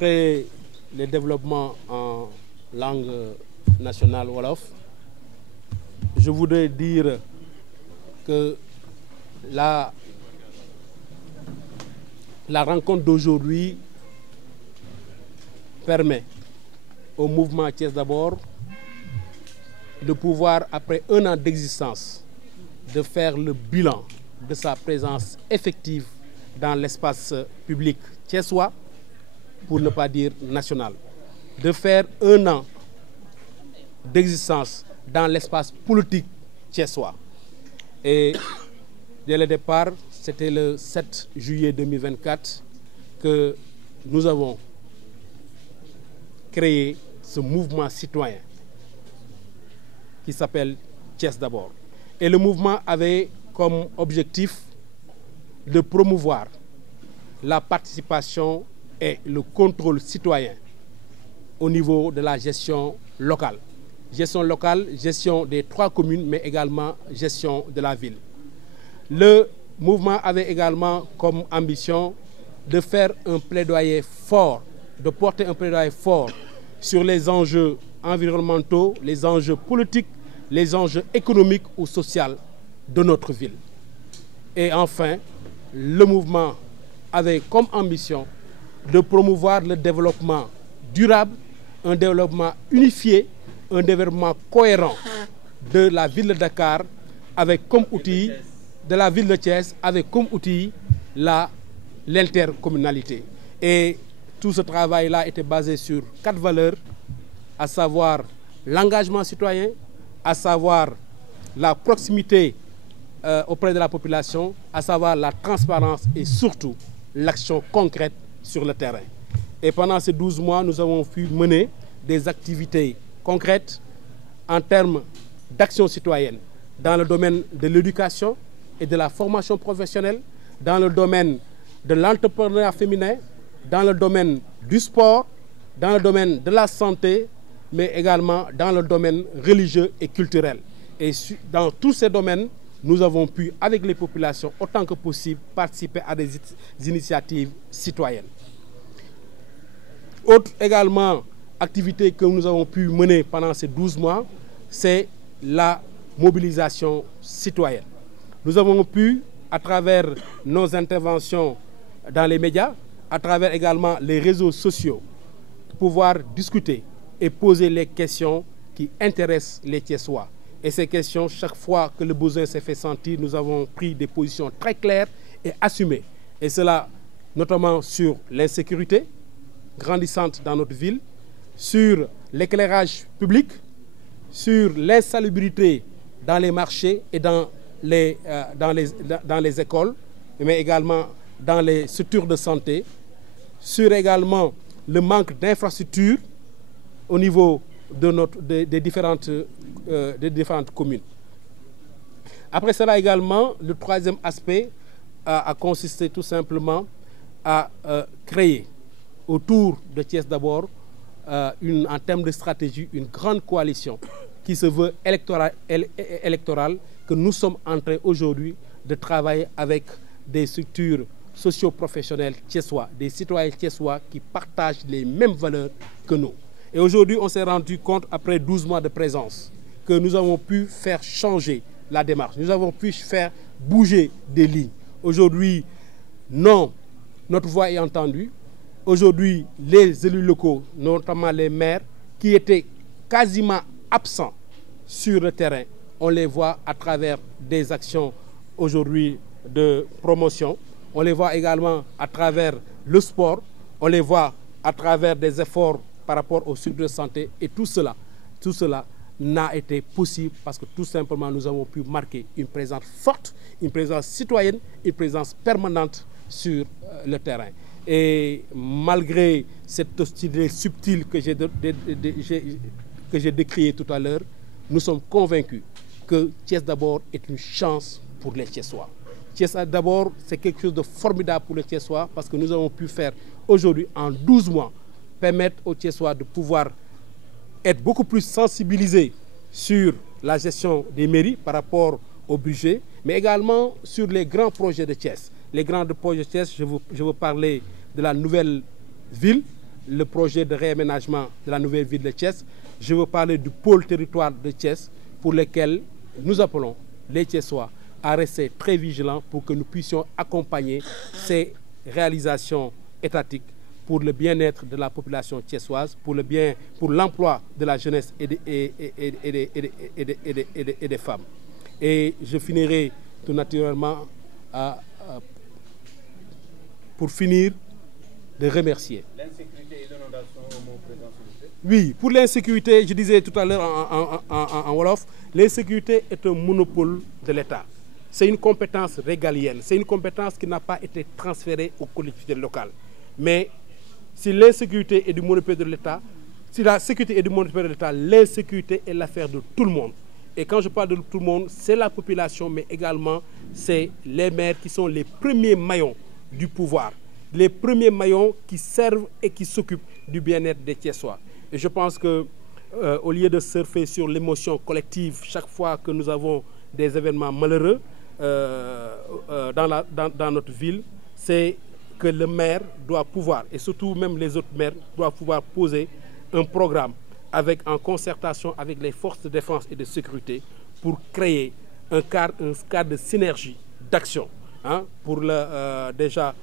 après les développements en langue nationale wolof, je voudrais dire que la rencontre d'aujourd'hui permet au mouvement Thiès d'abord de pouvoir, après un an d'existence, de faire le bilan de sa présence effective dans l'espace public thiessois, pour ne pas dire national. De faire un an d'existence dans l'espace politique thiessois. Et dès le départ, c'était le 7 juillet 2024 que nous avons créé ce mouvement citoyen qui s'appelle Thiès d'abord. Et le mouvement avait comme objectif de promouvoir la participation et le contrôle citoyen au niveau de la gestion locale. Gestion locale, gestion des 3 communes, mais également gestion de la ville. Le mouvement avait également comme ambition de faire un plaidoyer fort, de porter un plaidoyer fort sur les enjeux environnementaux, les enjeux politiques, les enjeux économiques ou sociaux de notre ville. Et enfin, le mouvement avait comme ambition de promouvoir le développement durable, un développement unifié, un développement cohérent de la ville de Dakar avec comme outil, de la ville de Thiès avec comme outil l'intercommunalité. Et tout ce travail-là était basé sur 4 valeurs, à savoir l'engagement citoyen, à savoir la proximité auprès de la population, à savoir la transparence et surtout l'action concrète sur le terrain. Et pendant ces 12 mois, nous avons pu mener des activités concrètes en termes d'action citoyenne dans le domaine de l'éducation et de la formation professionnelle, dans le domaine de l'entrepreneuriat féminin, dans le domaine du sport, dans le domaine de la santé, mais également dans le domaine religieux et culturel. Et dans tous ces domaines, nous avons pu, avec les populations, autant que possible, participer à des initiatives citoyennes. Autre également activité que nous avons pu mener pendant ces 12 mois, c'est la mobilisation citoyenne. Nous avons pu, à travers nos interventions dans les médias, à travers également les réseaux sociaux, pouvoir discuter et poser les questions qui intéressent les Thiessois. Et ces questions, chaque fois que le besoin s'est fait sentir, nous avons pris des positions très claires et assumées. Et cela notamment sur l'insécurité grandissante dans notre ville, sur l'éclairage public, sur l'insalubrité dans les marchés et dans les écoles, mais également dans les structures de santé, sur également le manque d'infrastructures au niveau des différentes communes. Après cela également, le troisième aspect a consisté tout simplement à créer autour de Thiès d'abord, en termes de stratégie, une grande coalition qui se veut électorale, que nous sommes en train aujourd'hui de travailler avec des structures socio-professionnelles thiessois, des citoyens thiessois qui partagent les mêmes valeurs que nous. Et aujourd'hui, on s'est rendu compte, après 12 mois de présence, que nous avons pu faire changer la démarche. Nous avons pu faire bouger des lignes. Aujourd'hui, non, notre voix est entendue. Aujourd'hui, les élus locaux, notamment les maires, qui étaient quasiment absents sur le terrain, on les voit à travers des actions aujourd'hui de promotion. On les voit également à travers le sport. On les voit à travers des efforts par rapport aux structures de santé. Et tout cela n'a été possible parce que tout simplement nous avons pu marquer une présence forte, une présence citoyenne, une présence permanente sur le terrain. Et malgré cette hostilité subtile que j'ai décriée tout à l'heure, nous sommes convaincus que Thiès d'abord est une chance pour les Thiessois. Thiès d'abord, c'est quelque chose de formidable pour les Thiessois parce que nous avons pu faire aujourd'hui, en 12 mois, permettre aux Thiessois de pouvoir être beaucoup plus sensibilisés sur la gestion des mairies par rapport au budget, mais également sur les grands projets de Thiès. Les grands projets de Thiès, je veux parler de la nouvelle ville, le projet de réaménagement de la nouvelle ville de Thiès. Je veux parler du pôle territoire de Thiès pour lequel nous appelons les Thiessois à rester très vigilants pour que nous puissions accompagner ces réalisations étatiques pour le bien-être de la population thiessoise, pour l'emploi de la jeunesse et des femmes. Et je finirai tout naturellement pour finir de remercier. L'insécurité et l'inondation au mot présent, s'il vous plaît. Oui, pour l'insécurité, je disais tout à l'heure en Wolof, l'insécurité est un monopole de l'État. C'est une compétence régalienne, c'est une compétence qui n'a pas été transférée aux collectivités locales. Mais si l'insécurité est du monopole de l'État, si la sécurité est du monopole de l'État, l'insécurité est l'affaire de tout le monde. Et quand je parle de tout le monde, c'est la population, mais également c'est les maires qui sont les premiers maillons du pouvoir, les premiers maillons qui servent et qui s'occupent du bien-être des Thiessois. Et je pense que au lieu de surfer sur l'émotion collective chaque fois que nous avons des événements malheureux dans notre ville, c'est que le maire doit pouvoir, et surtout même les autres maires, doivent pouvoir poser un programme en concertation avec les forces de défense et de sécurité pour créer un cadre de synergie, d'action, pour déjà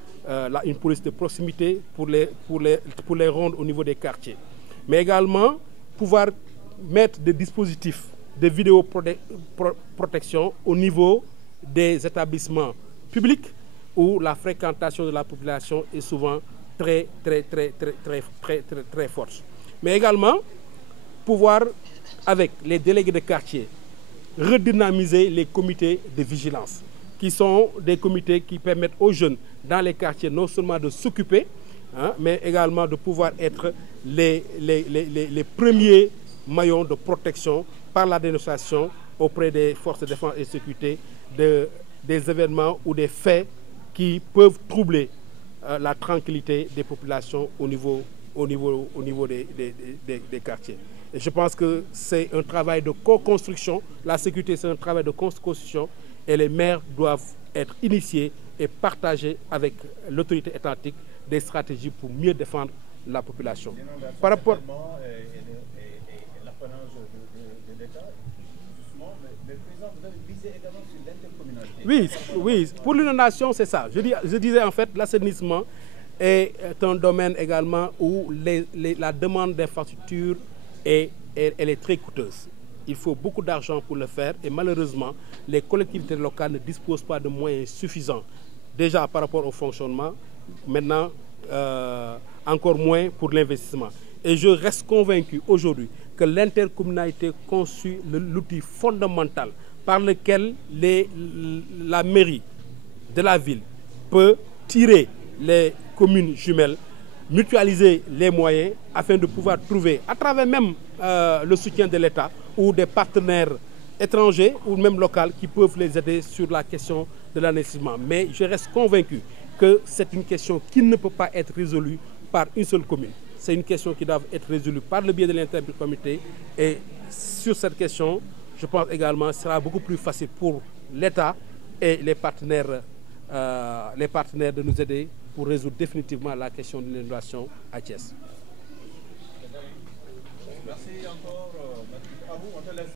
une police de proximité, pour les rondes au niveau des quartiers. Mais également pouvoir mettre des dispositifs de vidéoprotection au niveau des établissements publics où la fréquentation de la population est souvent très forte. Mais également pouvoir, avec les délégués de quartier, redynamiser les comités de vigilance, qui sont des comités qui permettent aux jeunes dans les quartiers non seulement de s'occuper, mais également de pouvoir être les premiers maillons de protection par la dénonciation auprès des forces de défense et de sécurité des événements ou des faits qui peuvent troubler la tranquillité des populations au niveau des quartiers. Et je pense que c'est un travail de co-construction. La sécurité, c'est un travail de co-construction et les maires doivent être initiés et partager avec l'autorité étatique des stratégies pour mieux défendre la population. Par rapport l'apanage de l'État, justement, mais président, vous avez visé également sur l'intercommunalité. Oui, pour l'inondation, c'est ça. Je disais en fait, l'assainissement est un domaine également où la demande d'infrastructures elle est très coûteuse. Il faut beaucoup d'argent pour le faire et malheureusement, les collectivités locales ne disposent pas de moyens suffisants. Déjà par rapport au fonctionnement, maintenant encore moins pour l'investissement. Et je reste convaincu aujourd'hui que l'intercommunalité constitue l'outil fondamental par lequel la mairie de la ville peut tirer les communes jumelles, mutualiser les moyens afin de pouvoir trouver, à travers même le soutien de l'État ou des partenaires étrangers ou même locaux qui peuvent les aider sur la question de l'investissement. Mais je reste convaincu que c'est une question qui ne peut pas être résolue par une seule commune. C'est une question qui doit être résolue par le biais de l'intercommunalité. Et sur cette question, je pense également que ce sera beaucoup plus facile pour l'État et les partenaires de nous aider pour résoudre définitivement la question de l'inondation à Thiès. Merci encore. À vous, on te laisse.